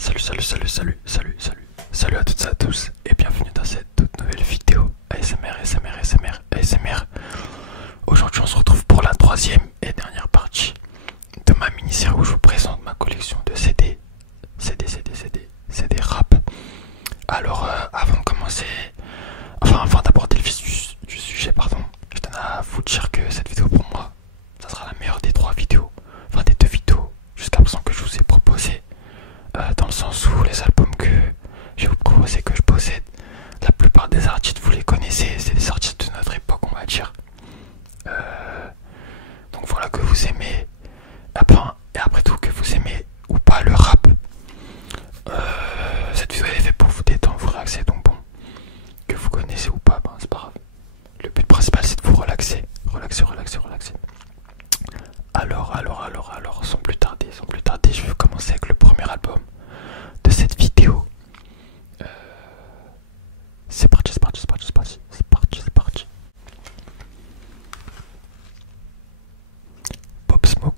Salut à toutes et à tous et bienvenue dans cette toute nouvelle vidéo ASMR. Aujourd'hui on se retrouve pour la troisième et dernière partie de ma mini-série où je vous présente ma collection de CD rap. Alors avant de commencer, avant d'aborder le vif du sujet, je tenais à vous dire que cette vidéo pour moi, ça sera la meilleure des trois vidéos, des deux vidéos jusqu'à présent que je vous ai proposé. Dans le sens où les albums que je vais vous proposer, que je possède, la plupart des artistes vous les connaissez, c'est des artistes de notre époque on va dire. Donc voilà, que vous aimez, et après tout que vous aimez ou pas le rap, cette vidéo elle est faite pour vous détendre, vous relaxer, donc bon, que vous connaissez ou pas, c'est pas grave. Le but principal c'est de vous relaxer. Alors, sans plus tarder, je vais commencer avec le premier album de cette vidéo. C'est parti. Pop Smoke.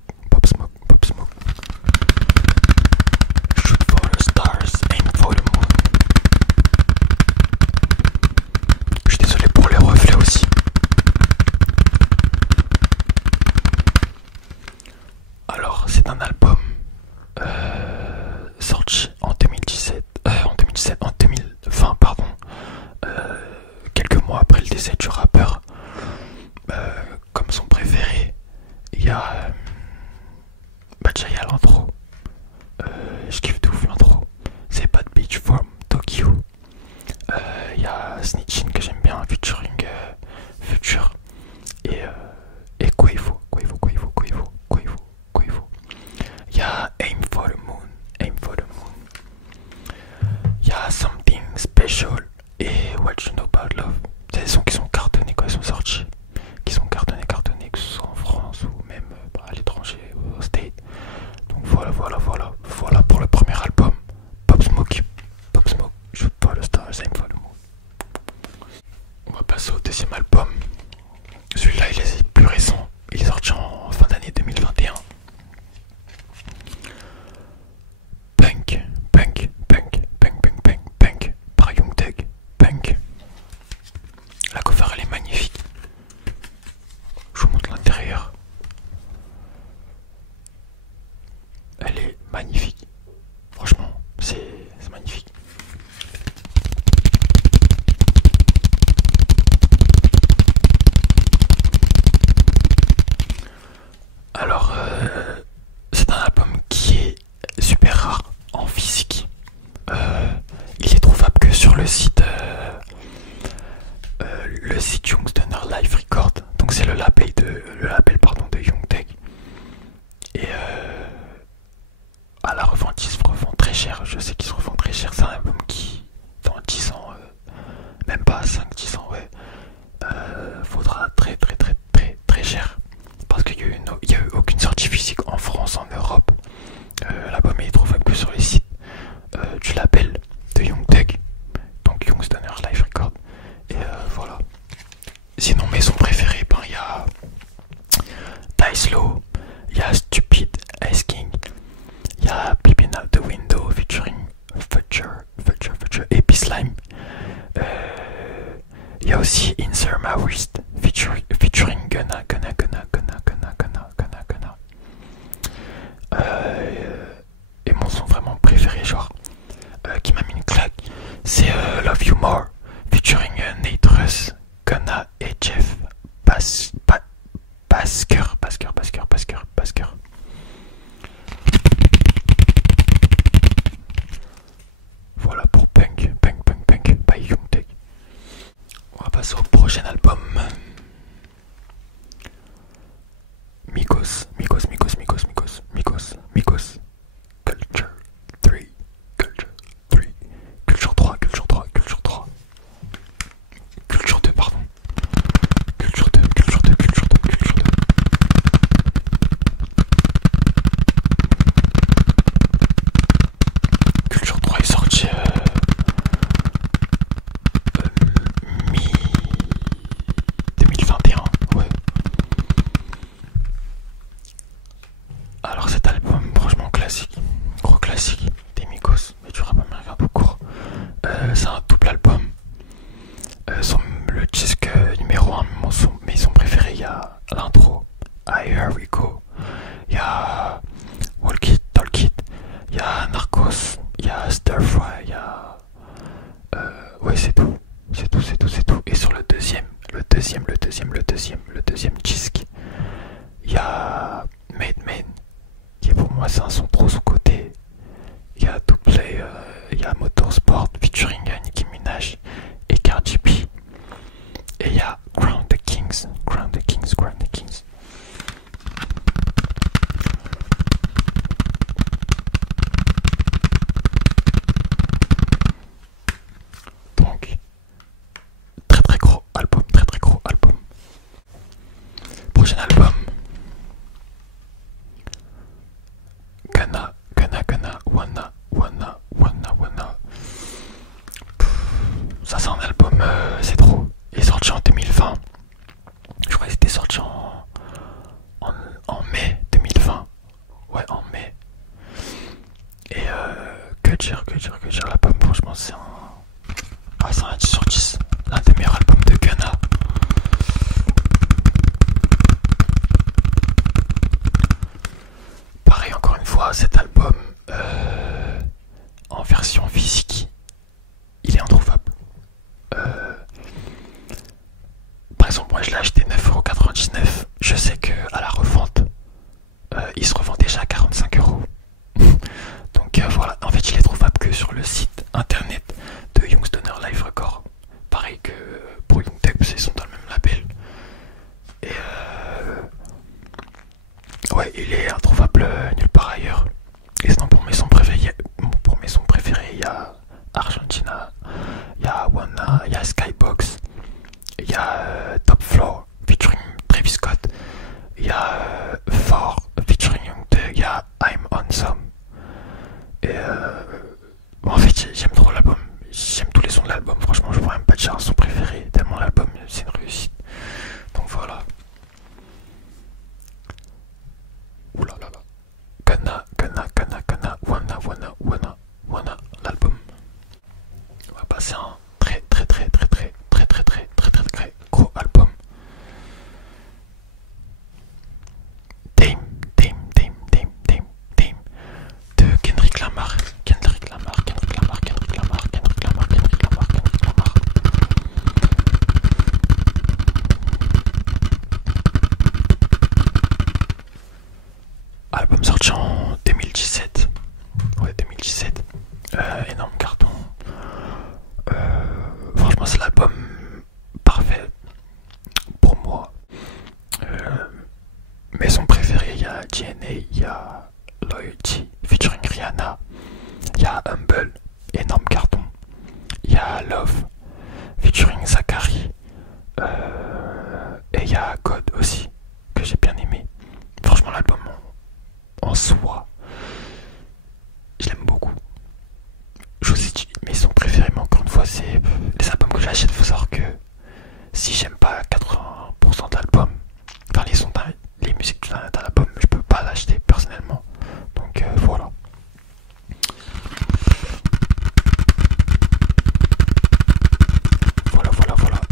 Shoot for the stars, aim for the moon. Je suis désolé pour les reflets aussi. Alors, c'est un album sorti en 2020, quelques mois après le décès du rappeur. Comme son préféré, il y a déjà il y a l'intro. Je kiffe de ouf l'intro. C'est Bad Bitch from Tokyo. Il y a Snitchin que j'aime bien, featuring Future et Quavo. Il y a Aim for the Moon. Il y a Something Special et What You Know About Love. C'est des sons qui sont cartonnés quand ils sont sortis. Qui sont cartonnés, que ce soit en France ou même à l'étranger ou au State. Donc voilà pour le premier album. Pop Smoke, Shoot for the Stars, Aim for the Moon. On va passer au deuxième album. Celui-là il est plus récent. Il est sorti en fin d'année 2021. Punk par Young Thug. Punk. La cover elle est magnifique. Je vous montre l'intérieur. Elle est magnifique. Franchement, c'est magnifique. Alors, c'est un album qui est super rare en physique. Il est trouvable que sur le site Young Stunner Live Record. Donc c'est le label de Young Thug. Et à la revente il se revend très cher. Je sais qu'il se revend très cher. C'est un album qui dans 10 ans, même pas 5-10 ans, faudra très cher. Parce qu'il n'y a eu aucune sortie physique en France, en Europe. L'album est trouvable que sur les sites du label de Young Thug, donc Young Stunner Live Record. Et voilà. Sinon mes sons préférés, il y a Die Slow, il y a Stupid Asking, il y a Peeping Out the Window featuring Future et P-Slime. Il y a aussi Insert My Wrist featuring Gunna. Et mon son vraiment préféré, qui m'a mis une claque, c'est Love You More featuring Nate Ruess, Gunna et Jeff Basker. Voilà pour Punk by Young Thug. On va passer au prochain album. Migos. Culture 3. que dire, l'album, franchement, c'est un 10 sur 10. L'un des meilleurs albums de Gunna. Pareil, encore une fois, cet album, en version physique, il est introuvable. Par exemple, moi je l'ai acheté 9,99€. Je sais que à la revente, il se revend déjà à 45€. Donc voilà, en fait il est trouvable que sur le site internet de Youngstoner Live Record. Pareil que pour Young Thug, ils sont dans le même label. Et ouais, il est introuvable nulle part ailleurs. Et sinon pour mes sons préférés, il y a Argentina, il y a Wanna, il y a Skybox, il y a Top Floor featuring Travis Scott, il y a Four featuring Young Thug, il y a I'm On Some. Et bon, en fait j'aime trop l'album, j'aime tous les sons de l'album, franchement je pourrais même pas dire un son préféré, tellement l'album c'est une réussite. Donc voilà. Oula là là. Gunna, Wanna, l'album. On va passer un très gros album. Dame de Kendrick Lamar. Album sorti en 2017. Ouais, 2017. Énorme carton. Franchement, c'est l'album parfait pour moi. Mes sons préférés, il y a DNA, il y a Loyalty featuring Rihanna, il y a Humble, énorme carton. Il y a Love featuring Zachary. Et il y a God aussi, que j'ai bien aimé. Franchement, l'album en soi, je l'aime beaucoup. Je vous ai dit, mes sons préférés, mais encore une fois, c'est les albums que j'achète. Faut savoir que si j'aime pas 80% de l'album, dans les sons, les musiques d'un album, je peux pas l'acheter personnellement. Donc voilà.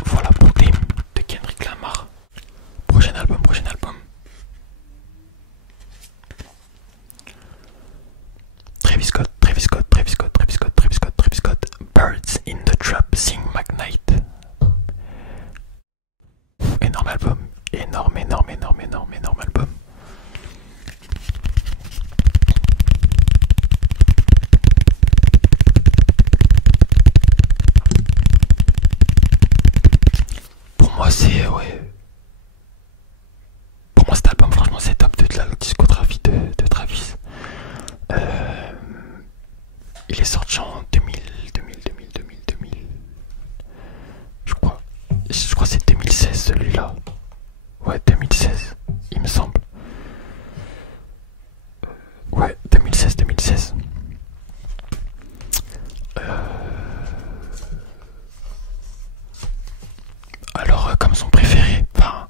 Voilà pour Dame de Kendrick Lamar. Prochain album. Travis Scott, Birds in the Trap, Sing McKnight. Énorme album, énorme album. Pour moi c'est Pour moi cet album franchement c'est top de la discographie de Travis. Il est sorti en 2000. Je crois que c'est 2016 celui-là. Ouais, 2016, il me semble. Ouais, 2016. Alors, comme son préféré, enfin,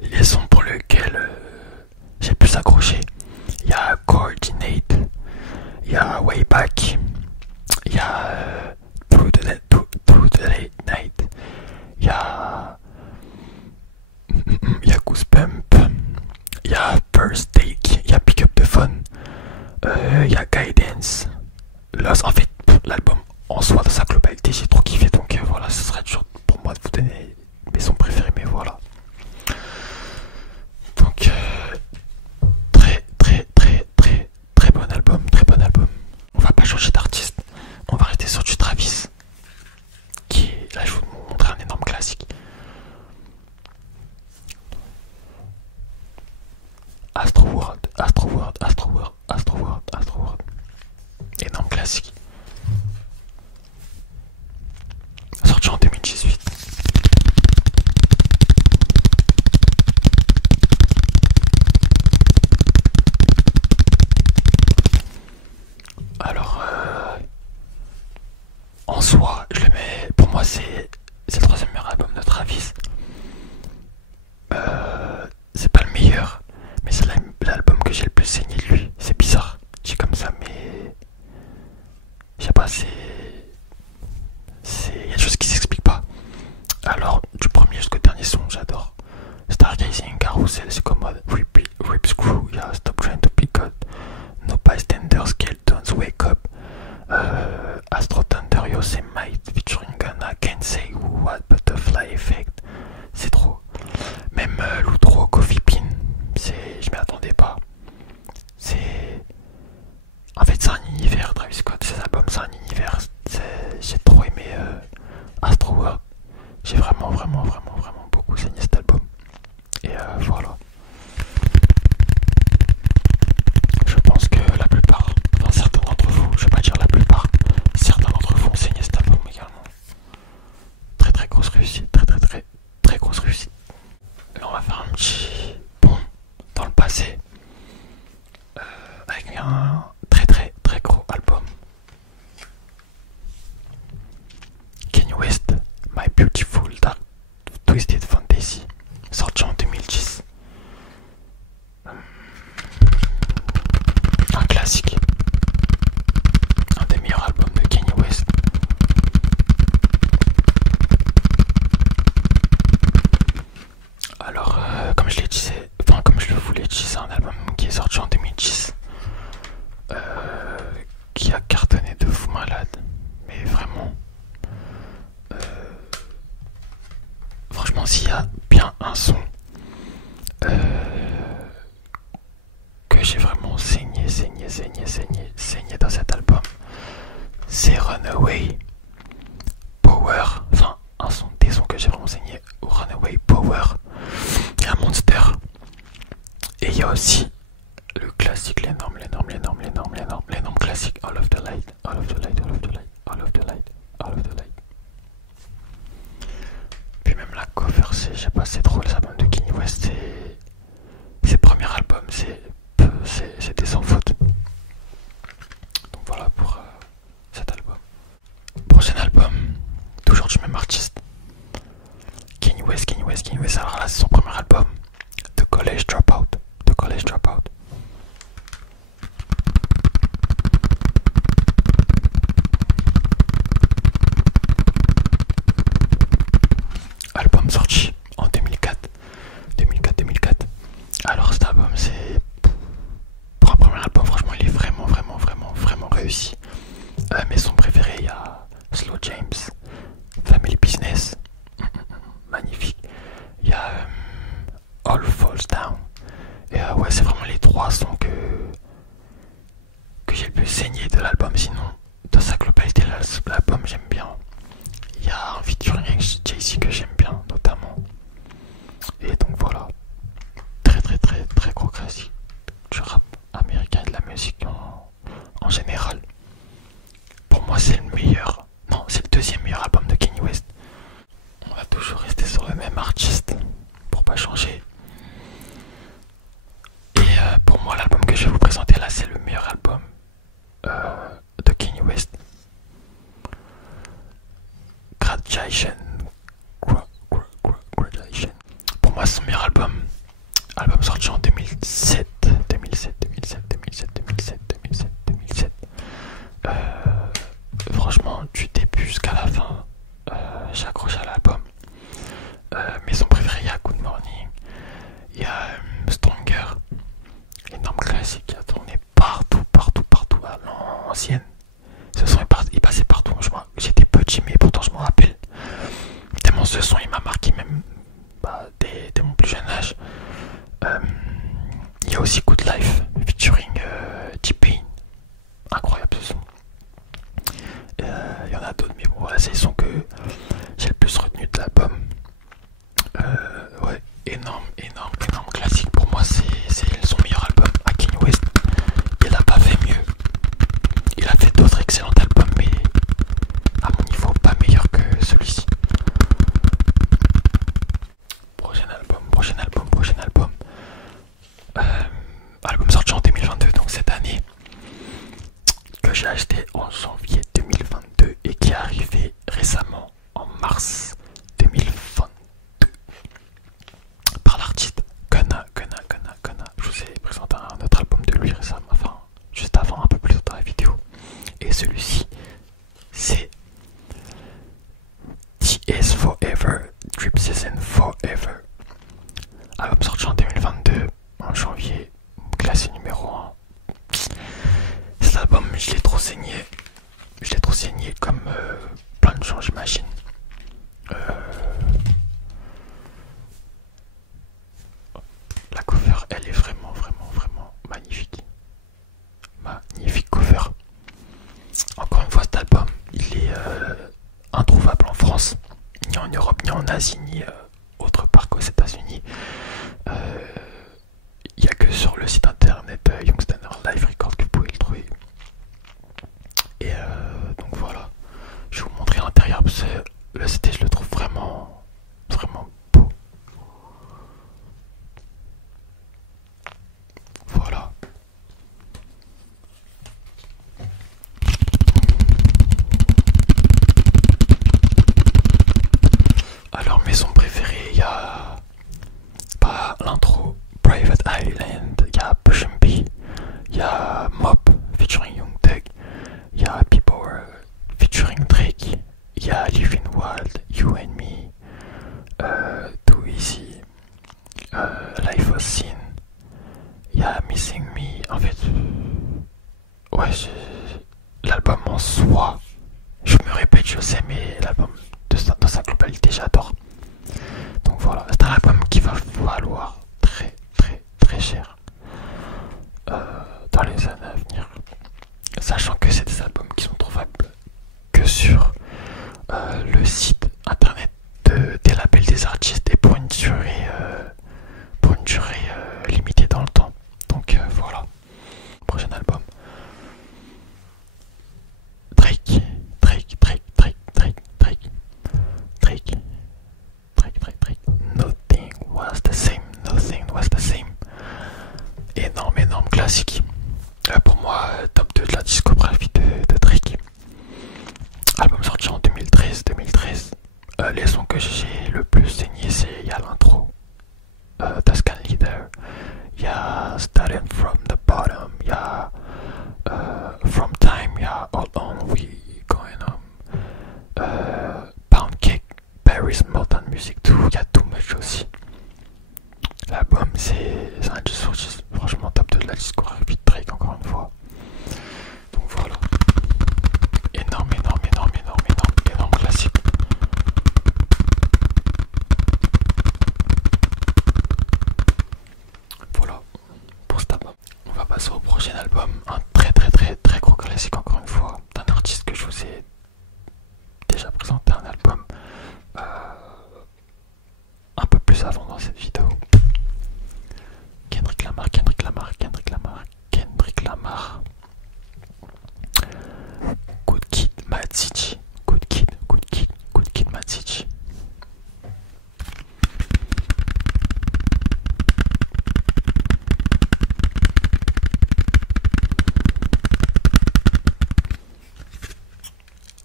les sons pour lesquels j'ai plus accroché, il y a Coordinate, il y a Way Back, il y a Through the Late Night, il y a Goosebump, il y a First Take, il y a Pick Up the Phone, il y a Guidance, Lost. En fait, l'album en soi, dans sa globalité, j'ai trop kiffé. Donc voilà, ce serait dur pour moi de vous donner mes sons préférés, mais voilà. Donc, très bon album, On va pas changer d'artiste, on va rester sur du Travis, qui est, là je vais vous montrer un énorme classique. Astro World. Énorme classique. Sorti en 2018. Alors, en soi, je le mets. Pour moi, c'est le troisième meilleur album de Travis. C'est pas le meilleur, mais c'est l'album que j'ai le plus saigné de lui. C'est bizarre, je dis comme ça, mais j'ai pas pas, il y a des choses qui s'expliquent pas. Alors, du premier jusqu'au dernier son, j'adore. Stargazing, Carousel, c'est commode. Rip Screw, yeah, Stop Trying to Be God. No Bystanders, Skeletons, Wake Up. Astro Thunder, Yosemite, featuring Ghana, Can't Say What, Butterfly Effect. C'est trop. Même l'outro, Coffee Bean, je m'y attendais pas. En fait, c'est un univers, Travis Scott, ses albums, c'est un univers. J'ai trop aimé Astro World. J'ai vraiment beaucoup saigné cet album. Et voilà. Je pense que la plupart, enfin certains d'entre vous, je vais pas dire la plupart, certains d'entre vous ont saigné cet album également. Très grosse réussite, très grosse réussite. Là on va faire un petit bond dans le passé. Avec un très gros album. Kanye West, My Beautiful Dark Twisted Fantasy, sorti en 2010. Un classique. Un des meilleurs albums de Kanye West. Alors, comme je le voulais dire, c'est un album qui est sorti en 2010. Qui a cartonné de fou malade. Mais vraiment. Franchement, s'il y a bien un son que j'ai vraiment saigné dans cet album, c'est Runaway Power. Enfin, des sons que j'ai vraiment saigné, Runaway Power. Il y a Monster. Et il y a aussi le classique, l'énorme classique, All of the Light, All of the Light, All of the Light, All of the Light, All of the Light. Puis même la cover, je sais pas, c'est trop les albums de Kanye West, ses premiers albums, c'était sans faute. Donc voilà pour cet album. Prochain album, toujours du même artiste. Kanye West. Alors là, c'est son premier album, The College Dropout. Album sorti en 2004. Alors cet album, c'est pour un premier album, franchement il est vraiment réussi. Mes sons préférés, il y a Slow James, Family Business, magnifique. Il y a All Falls Down. Et ouais, c'est vraiment les trois sons que j'ai le plus saigné de l'album. Sinon, dans sa globalité, l'album j'aime bien. Il y a un featuring avec Jay-Z que j'aime bien notamment. Et donc voilà, très gros classique du rap américain et de la musique en général. Pour moi c'est le meilleur, non c'est le deuxième meilleur album de Kanye West. On va toujours rester sur le même artiste pour pas changer. Et pour moi l'album que je vais vous présenter là, c'est le meilleur album de Kanye West. Graduation. Pour moi, c'est son meilleur album. Album sorti en 2007. Franchement, du début jusqu'à la fin, j'ai accroché à l'album. Mes sons préférés, il y a Good Morning, il y a Stronger, énorme classique qui a tourné partout à l'ancienne. Ce son il passait partout. J'étais petit, mais pourtant je m'en rappelle. Tellement ce son il m'a marqué même dès mon plus jeune âge. Il y a aussi Good Life featuring T-Pain. Incroyable ce son. Il y en a d'autres, mais bon, voilà, c'est les sons que j'ai le plus retenu de l'album. Ouais, énorme classique. Pour moi, c'est son meilleur album à Kanye West. Il a pas fait mieux. Il a fait d'autres excellents albums, mais à mon niveau, pas meilleur que celui-ci. Prochain album. Album sorti en 2022, donc cette année, que j'ai acheté en janvier 2022 et qui est arrivé récemment en mars 2022 par l'artiste Ghana. Je vous ai présenté un autre album de lui récemment, enfin juste avant, un peu plus tôt dans la vidéo. Et celui-ci c'est T.S. Forever, Drip Season Forever. Album sorti en 2022, en janvier, classé numéro 1. Cet album, je l'ai trop saigné. Je l'ai trop saigné comme plein de gens, j'imagine. La cover, elle est vraiment, vraiment, vraiment magnifique. Magnifique cover. Encore une fois, cet album, il est introuvable en France, ni en Europe, ni en Asie, ni autre part qu'aux États-Unis. Il n'y a que sur le site internet Youngstunner Live Record que vous pouvez le trouver. Et donc voilà, je vais vous montrer l'intérieur parce que le CD, je le trouve vraiment, vraiment beau. Voilà. Alors mes sons préférés, il y a pas l'intro Private Island, il y a Push and B, il y a Mop featuring Young Thug, il y a P-Power featuring Drake, il y a Living Wild, You and Me, Too Easy, Life was Sin, il y a Missing Me. En fait, ouais, l'album en soi, je me répète, je sais, mais l'album dans sa globalité, j'adore. Donc voilà, c'est un album qui va valoir très très très cher dans les années à venir. Sachant que c'est des albums qui sont trouvables que sur le site internet des labels des artistes et pour une durée limitée dans le temps. Donc voilà. Prochain album. Drake. Nothing was the same. Énorme classique. Pour moi, top 2 de la discographie de Drake. Album sorti en 2013. Les sons que j'ai le plus saigné, c'est il y a l'intro, Tuscan Leader, il y a Starting from the Bottom, il y a From Time, il y a All On We Going On, Pound Cake, Paris, Modern Music, tout, il y a Too Much aussi. L'album c'est un 10 sur 10, franchement top 2 de la discographie de Drake encore une fois. Donc voilà, énorme classique. Voilà pour cet album. On va passer au prochain album, un très gros classique encore une fois, d'un artiste que je vous ai déjà présenté un album un peu plus avant dans cette vidéo. Kendrick Lamar. Good Kid, Mad City. Good Kid, Mad City.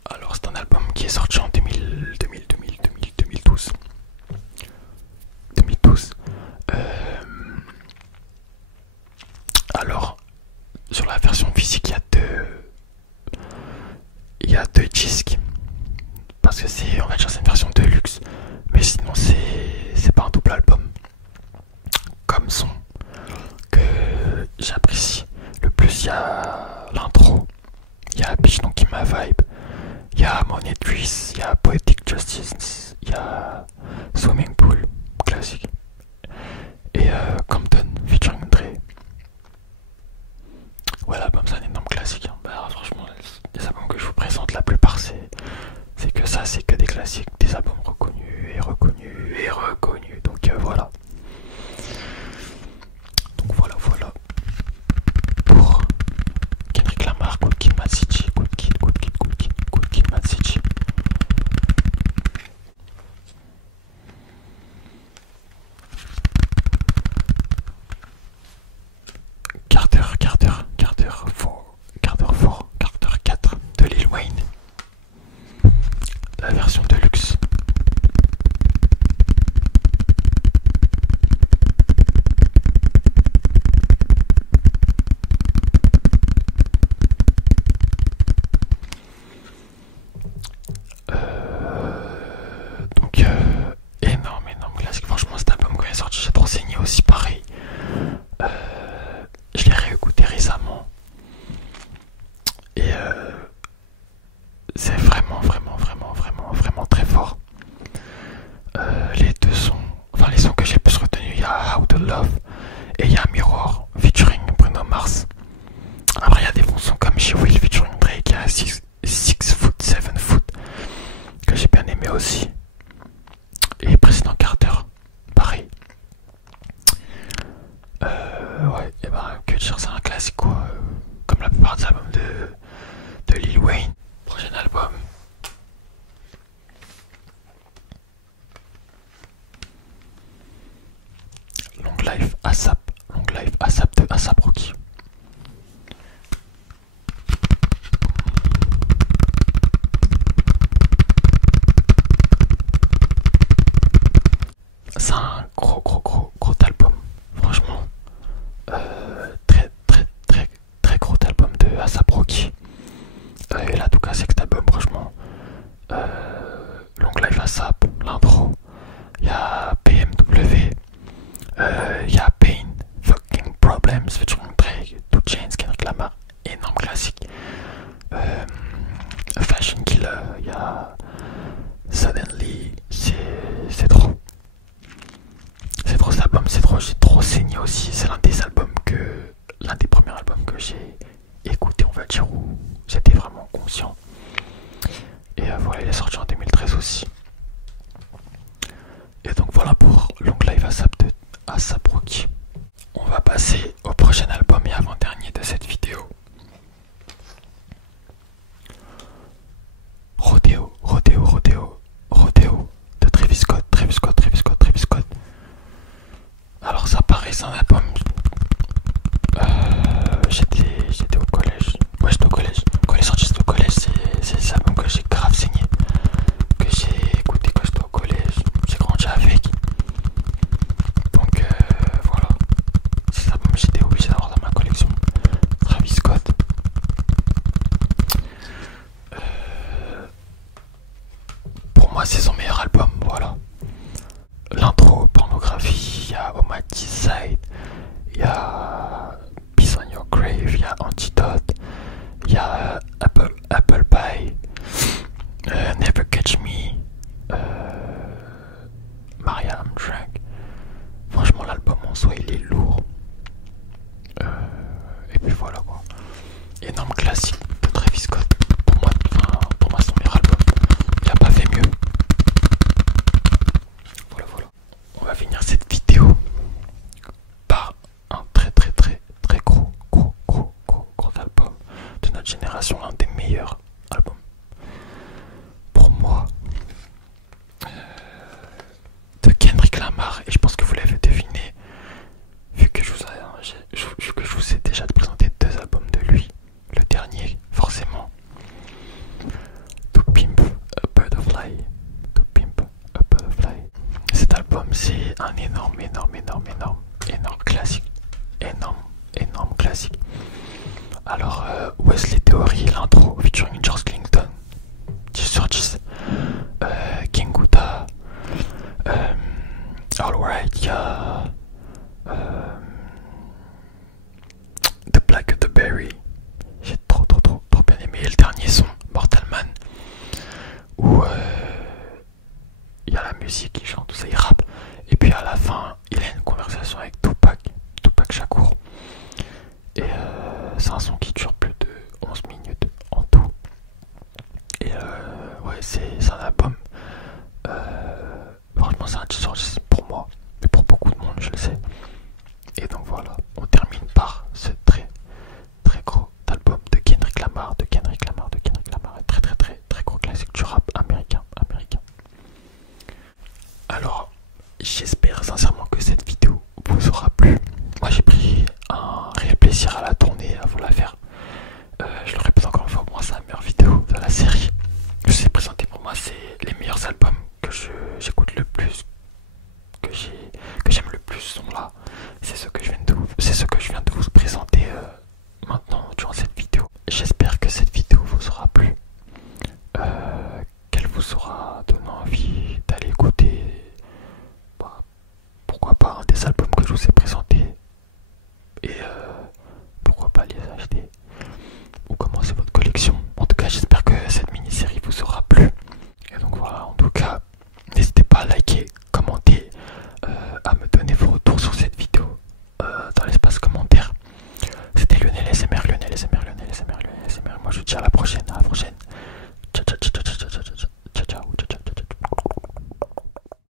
Alors c'est un album qui est sorti en 2012. Alors sur la version physique, il y a deux disques parce que c'est, on va dire, c'est une version de luxe, mais sinon c'est pas un double album. Comme son que j'apprécie le plus, il y a l'intro, il y a Bitch donc qui ma vibe, il y a Money Trees, il y a Poetic Justice, il y a Swimming Pool classique et Compton featuring Dre. Ouais, l'album c'est un énorme classique, hein. Bah, franchement, les albums que je vous présente, la plupart c'est que ça, c'est que des classiques, des albums reconnus. Donc voilà. Pour Kendrick Lamar, Good Kid, Mad City. vraiment très fort. Les deux sons, enfin les sons que j'ai le plus retenus, il y a How to Love et il y a Mirror featuring Bruno Mars. Après il y a des bons sons comme She Will featuring Drake, il y a 6 Foot, 7 Foot que j'ai bien aimé aussi. Et Président Carter, pareil. Ouais, et ben que dire, c'est un classique quoi, comme la plupart des albums de Lil Wayne. Prochain album. Long Life ASAP de ASAP Rocky. C'est un gros album, franchement. Très gros album de ASAP Rocky. Et là, en tout cas, c'est que cet album, franchement. Long Life ASAP, l'intro. Il y a BMW. Il y a Pain, Fucking Problems, featuring Drake, 2 Chainz, Kendrick Lamar, énorme classique. Fashion Killer, il y a Suddenly, c'est trop. C'est trop cet album, j'ai trop saigné aussi. C'est l'un des premiers albums que j'ai écouté, on va dire, où j'étais vraiment conscient. Et voilà, il est sorti en 2013 aussi. Et donc voilà pour Long Live ASAP Rocky. On va passer au prochain album et avant-dernier de cette vidéo. Rodeo de Travis Scott. Alors ça paraît, c'est un album. J'étais au collège. Ouais, j'étais au collège. Quand il est sorti, j'étais au collège. C'est un album que j'ai grave saigné. Que j'ai écouté quand j'étais au collège. J'ai grandi avec. Donc voilà. C'est un album que j'étais obligé d'avoir dans ma collection. Travis Scott. Pour moi, c'est son meilleur album. Voilà. L'intro, pornographie, il y a Homicide, il y a Peace on Your Grave, il y a Antidote, il y a Apple Pie, Never Catch Me, Maria I'm Drunk. Franchement, l'album en soi il est lourd. Et puis voilà quoi. Énorme classique de Travis Scott. Pour moi, son meilleur album. Il a pas fait mieux. Voilà. On va finir cette vidéo par un très gros album de notre génération, l'un des meilleurs albums pour moi, de Kendrick Lamar. Et je pense que vous l'avez deviné vu que je vous ai déjà présenté 2 albums de lui. Le dernier forcément, To Pimp a Butterfly. Cet album, c'est un énorme classique. Énorme classique. Alors, Wesley Theory, l'intro, featuring George Clinton, 10 sur 10. King Gouda, Alright, il y a The Black of the Berry. J'ai trop bien aimé. Et le dernier son, Mortal Man, où il y a la musique, il chante, tout ça, il rappe. Et puis à la fin, il a une conversation avec Tupac Shakur. Et c'est un son qui dure plus de 11 minutes en tout. Et ouais, c'est un album